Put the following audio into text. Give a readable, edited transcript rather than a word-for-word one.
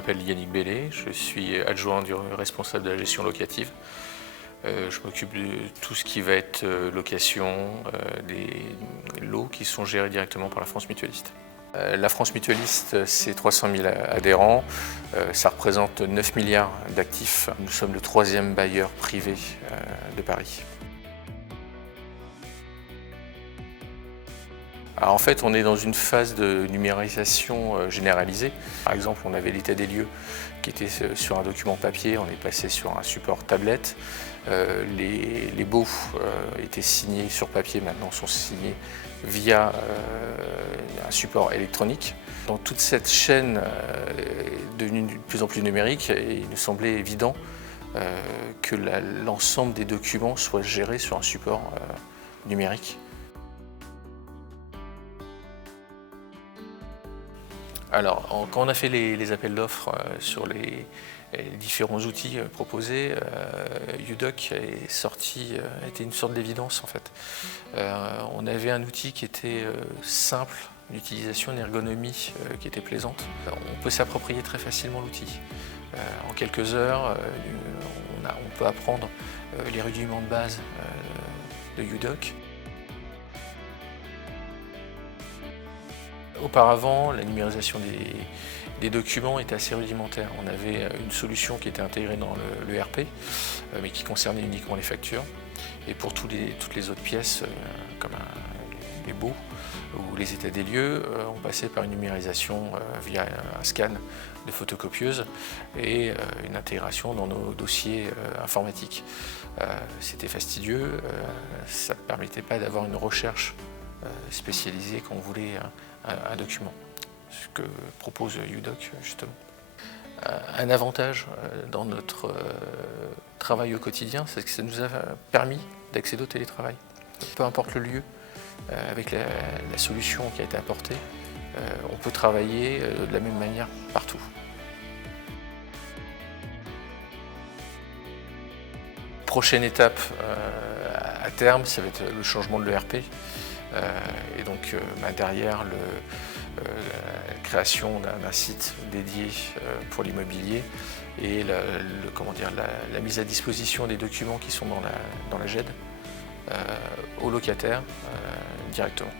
m'appelle Yannick Bellé, je suis adjoint du responsable de la gestion locative. Je m'occupe de tout ce qui va être location, des lots qui sont gérés directement par la France Mutualiste. La France Mutualiste, c'est 300 000 adhérents, ça représente 9 milliards d'actifs. Nous sommes le troisième bailleur privé de Paris. Alors en fait, on est dans une phase de numérisation généralisée. Par exemple, on avait l'état des lieux qui était sur un document papier, on est passé sur un support tablette. Les baux étaient signés sur papier, maintenant sont signés via un support électronique. Dans toute cette chaîne devenue de plus en plus numérique, il nous semblait évident que l'ensemble des documents soit géré sur un support numérique. Alors, quand on a fait les appels d'offres sur les différents outils proposés, UDoc était une sorte d'évidence en fait. On avait un outil qui était simple d'utilisation, une ergonomie qui était plaisante. On peut s'approprier très facilement l'outil. En quelques heures, on peut apprendre les rudiments de base de UDoc. Auparavant, la numérisation des documents était assez rudimentaire. On avait une solution qui était intégrée dans l'ERP, mais qui concernait uniquement les factures. Et pour toutes les autres pièces, comme les baux ou les états des lieux, on passait par une numérisation via un scan de photocopieuse et une intégration dans nos dossiers informatiques. C'était fastidieux, ça ne permettait pas d'avoir une recherche spécialisée quand on voulait un document, ce que propose UDoc justement. Un avantage dans notre travail au quotidien, c'est que ça nous a permis d'accéder au télétravail. Peu importe le lieu, avec la solution qui a été apportée, on peut travailler de la même manière partout. Prochaine étape à terme, ça va être le changement de l'ERP. Et donc derrière la création d'un site dédié pour l'immobilier et la mise à disposition des documents qui sont dans la GED aux locataires directement.